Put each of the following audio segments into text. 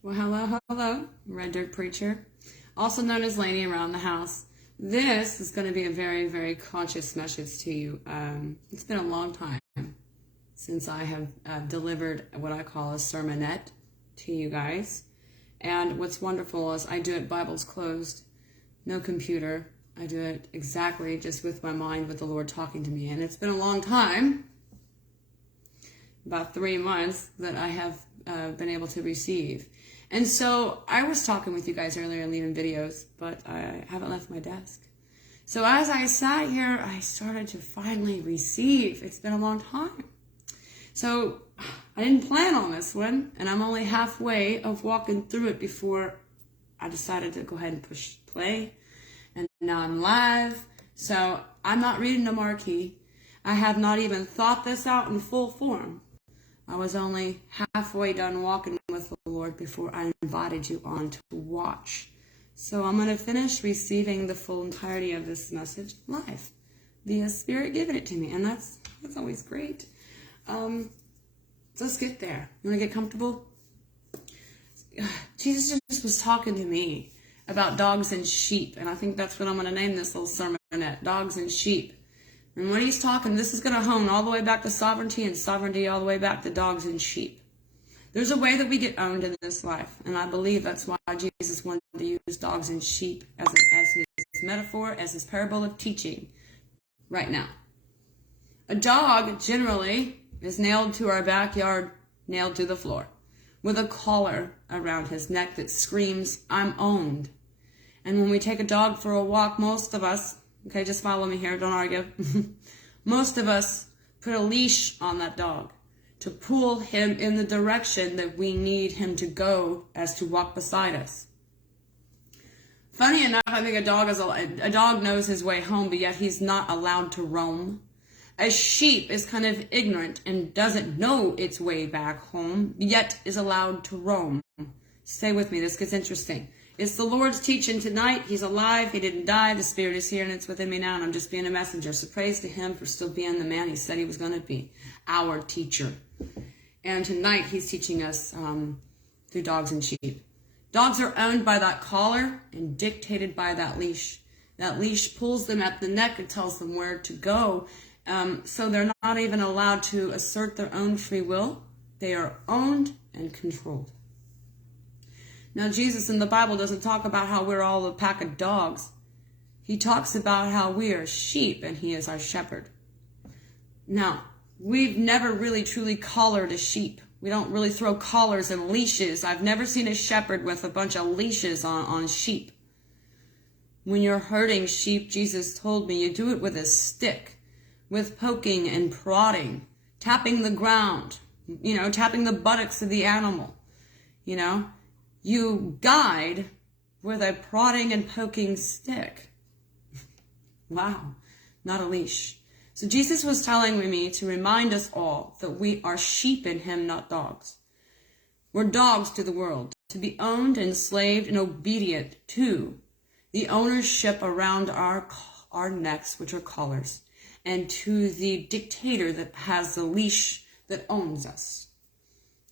Well, hello, Red Dirt Preacher, also known as Laney around the house. This is going to be a very, very conscious message to you. It's been a long time since I have delivered what I call a sermonette to you guys. And what's wonderful is I do it Bibles closed, no computer. I do it exactly just with my mind, with the Lord talking to me. And it's been a long time, about 3 months, that I have been able to receive. And so I was talking with you guys earlier, leaving videos, but I haven't left my desk. So as I sat here, I started to finally receive. It's been a long time. So I didn't plan on this one, and I'm only halfway of walking through it before I decided to go ahead and push play. And now I'm live. So I'm not reading the marquee. I have not even thought this out in full form. I was only halfway done walking with the Lord before I invited you on to watch. So I'm going to finish receiving the full entirety of this message live via Spirit giving it to me. And that's always great. Let's get there. You want to get comfortable? Jesus just was talking to me about dogs and sheep. And I think that's what I'm going to name this little sermonette, Dogs and Sheep. And when he's talking, this is going to hone all the way back to sovereignty, and sovereignty all the way back to dogs and sheep. There's a way that we get owned in this life, and I believe that's why Jesus wanted to use dogs and sheep as his metaphor, as his parable of teaching right now. A dog generally is nailed to our backyard, nailed to the floor, with a collar around his neck that screams, "I'm owned." And when we take a dog for a walk, most of us, okay, just follow me here, don't argue. Most of us put a leash on that dog to pull him in the direction that we need him to go, as to walk beside us. Funny enough, I think a dog knows his way home, but yet he's not allowed to roam. A sheep is kind of ignorant and doesn't know its way back home, yet is allowed to roam. Stay with me, this gets interesting. It's the Lord's teaching tonight. He's alive. He didn't die. The Spirit is here, and it's within me now, and I'm just being a messenger. So praise to him for still being the man he said he was going to be, our teacher. And tonight he's teaching us through dogs and sheep. Dogs are owned by that collar and dictated by that leash. That leash pulls them at the neck and tells them where to go. So they're not even allowed to assert their own free will. They are owned and controlled. Now, Jesus in the Bible doesn't talk about how we're all a pack of dogs. He talks about how we are sheep and he is our shepherd. Now, we've never really truly collared a sheep. We don't really throw collars and leashes. I've never seen a shepherd with a bunch of leashes on sheep. When you're herding sheep, Jesus told me, you do it with a stick, with poking and prodding, tapping the ground, tapping the buttocks of the animal, You guide with a prodding and poking stick. Wow, not a leash. So Jesus was telling me to remind us all that we are sheep in him, not dogs. We're dogs to the world, to be owned, enslaved, and obedient to the ownership around our necks, which are collars, and to the dictator that has the leash that owns us.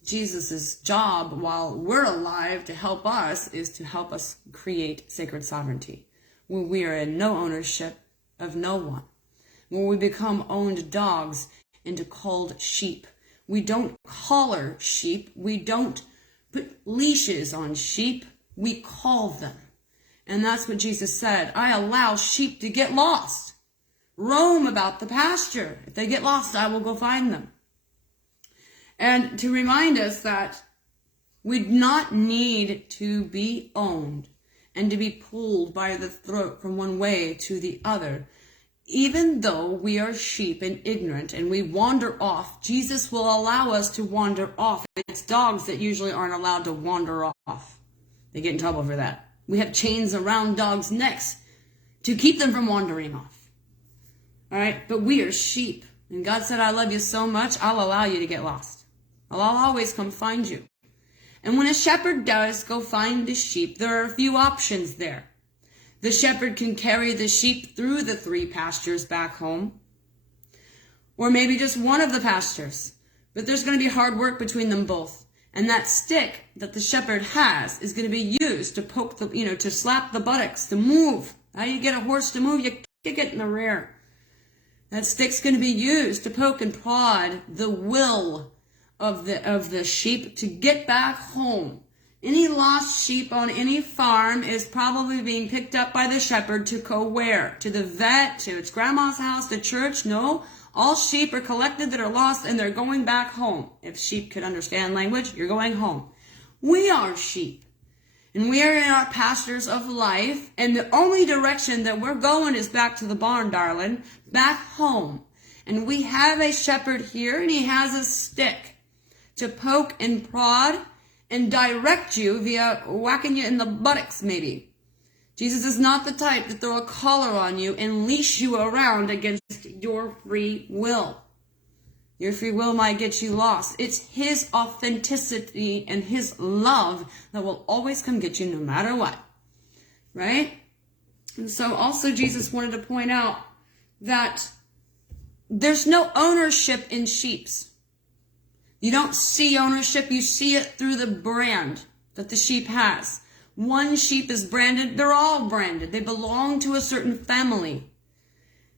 Jesus' job while we're alive to help us is to help us create sacred sovereignty, where we are in no ownership of no one, where we become owned dogs into called sheep. We don't collar sheep. We don't put leashes on sheep. We call them. And that's what Jesus said. I allow sheep to get lost. Roam about the pasture. If they get lost, I will go find them. And to remind us that we do not need to be owned and to be pulled by the throat from one way to the other. Even though we are sheep and ignorant and we wander off, Jesus will allow us to wander off. It's dogs that usually aren't allowed to wander off. They get in trouble for that. We have chains around dogs' necks to keep them from wandering off. All right, but we are sheep. And God said, I love you so much, I'll allow you to get lost. I'll always come find you. And when a shepherd does go find the sheep, there are a few options there. The shepherd can carry the sheep through the 3 pastures back home, or maybe just one of the pastures. But there's going to be hard work between them both. And that stick that the shepherd has is going to be used to poke the, to slap the buttocks, to move. How you get a horse to move? You kick it in the rear. That stick's going to be used to poke and prod the will of the sheep to get back home. Any lost sheep on any farm is probably being picked up by the shepherd to go where? To the vet, to its grandma's house, to church? No. All sheep are collected that are lost and they're going back home. If sheep could understand language, you're going home. We are sheep. And we are in our pastures of life. And the only direction that we're going is back to the barn, darling. Back home. And we have a shepherd here and he has a stick to poke and prod and direct you via whacking you in the buttocks maybe. Jesus is not the type to throw a collar on you and leash you around against your free will. Your free will might get you lost. It's his authenticity and his love that will always come get you no matter what. Right? And so also Jesus wanted to point out that there's no ownership in sheep. You don't see ownership, you see it through the brand that the sheep has. One sheep is branded, they're all branded. They belong to a certain family.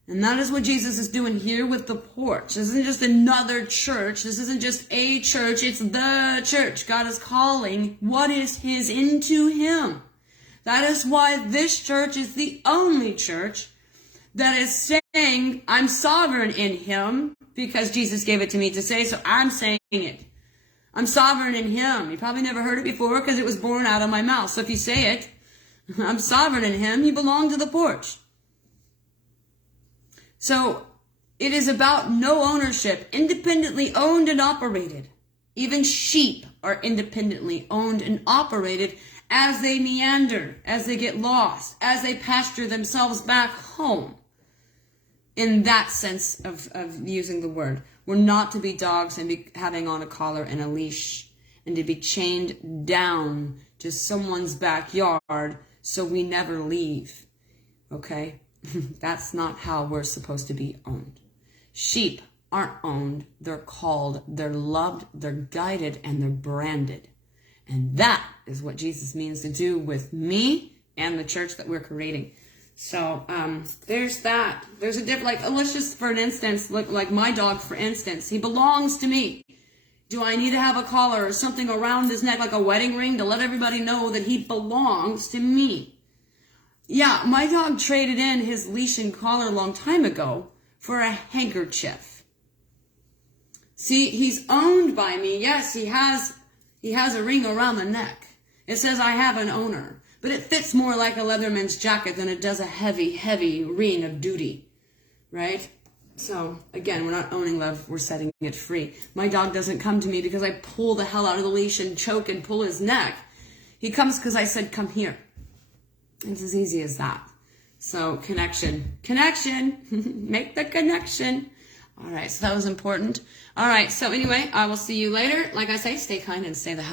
And that is what Jesus is doing here with the porch. This isn't just another church. This isn't just a church. It's the church. God is calling what is his into him. That is why this church is the only church that is saying, I'm sovereign in him, because Jesus gave it to me to say, so I'm saying it. I'm sovereign in him. You probably never heard it before because it was born out of my mouth. So if you say it, I'm sovereign in him, you belong to the porch. So it is about no ownership, independently owned and operated. Even sheep are independently owned and operated as they meander, as they get lost, as they pasture themselves back home. In that sense of using the word. We're not to be dogs and be having on a collar and a leash and to be chained down to someone's backyard so we never leave. Okay? That's not how we're supposed to be owned. Sheep aren't owned. They're called, they're loved, they're guided, and they're branded. And that is what Jesus means to do with me and the church that we're creating. So, there's that. There's a different, let's just, for an instance, look like my dog, for instance. He belongs to me. Do I need to have a collar or something around his neck, like a wedding ring, to let everybody know that he belongs to me? Yeah, my dog traded in his leash and collar a long time ago for a handkerchief. See, he's owned by me. Yes, he has a ring around the neck. It says I have an owner. But it fits more like a Leatherman's jacket than it does a heavy, heavy ring of duty, right? So, again, we're not owning love, we're setting it free. My dog doesn't come to me because I pull the hell out of the leash and choke and pull his neck. He comes because I said, come here. It's as easy as that. So, connection. Make the connection. All right, so that was important. All right, so anyway, I will see you later. Like I say, stay kind and stay the hell.